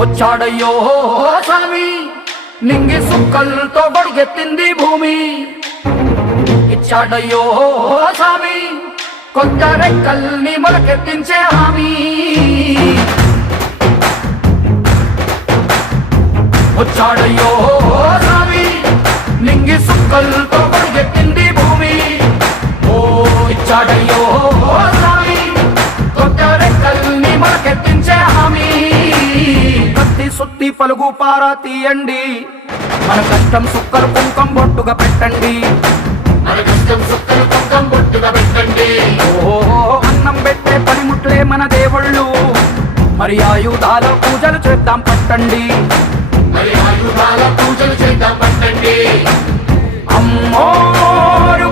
వచ్చాడయ్యో స్వామి నింగి సుక్కలతో బడిగెత్తింది భూమి. ఇచ్చాడయ్యో స్వామి కొత్త రెక్కల్ని మొలకెత్తించే హామీ. వచ్చాడయ్యో స్వామి నింగి సుక్కలతో బడిగెత్తింది భూమి. ఓ ఇచ్చాడయ్యో స్వామి కొత్త రెక్కల్ని మొలకెత్తించే హామీ. కత్తి సుత్తి పలుగు పారా తీయండి, మన కష్టం సుక్కలు కుంకం బొట్టుగా పెట్టండి. మన కష్టం సుక్కలు కుంకం బొట్టుగా పెట్టండి. ఓ అన్నం పెట్టే పనిముట్లే మన దేవుళ్ళు, మరి ఆయుధాల పూజలు చేద్దాం పట్టండి. మరి ఆయుధాల పూజలు చేద్దాం పట్టండి. అమ్మోరు